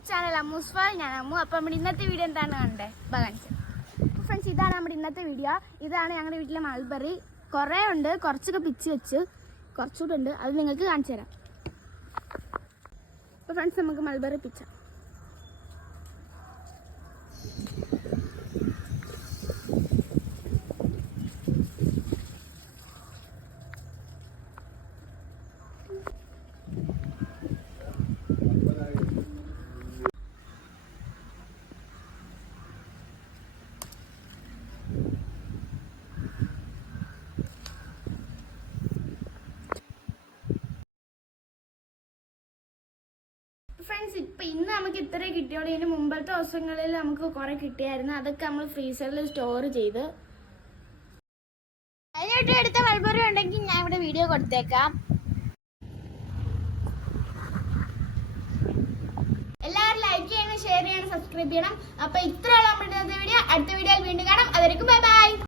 YouTube channel അമ്മൂസ് fall. ഞാൻ അമ്മു. അപ്പോൾ നമ്മുടെ ഇന്നത്തെ വീഡിയോ എന്താണ് കണ്ടേ കാണിച്ചത്. അപ്പോൾ ഫ്രണ്ട്സ്, ഇതാണ് നമ്മുടെ ഇന്നത്തെ വീഡിയോ. ഇതാണ് ഞങ്ങളുടെ വീട്ടിലെ മൾബറി. കുറേ ഉണ്ട്, കുറച്ചൊക്കെ പിച്ച് വെച്ച് കുറച്ചുകൂടെ ഉണ്ട്, അത് നിങ്ങൾക്ക് കാണിച്ചു തരാം. അപ്പോൾ ഫ്രണ്ട്സ്, നമുക്ക് മൾബറി പിച്ച. ഫ്രണ്ട്സ്, ഇന്ന് നമുക്ക് ഇത്ര കിട്ടിയോളൂ. ഇതിന് മുമ്പത്തെ ദിവസങ്ങളിൽ നമുക്ക് കുറെ കിട്ടിയായിരുന്നു. അതൊക്കെ നമ്മൾ ഫ്രീസറിൽ സ്റ്റോർ ചെയ്ത്. അതിനായിട്ട് എടുത്ത മൾബറി ഉണ്ടെങ്കിൽ ഞാൻ ഇവിടെ വീഡിയോ കൊടുത്തേക്കാം. എല്ലാവരും ലൈക്ക് ചെയ്യണം, ഷെയർ ചെയ്യണം, സബ്സ്ക്രൈബ് ചെയ്യണം. അപ്പൊ ഇത്രയുള്ള നമ്മുടെ വീഡിയോ. അടുത്ത വീഡിയോയിൽ വീണ്ടും കാണാം. അതായിരിക്കും ബൈ ബൈ.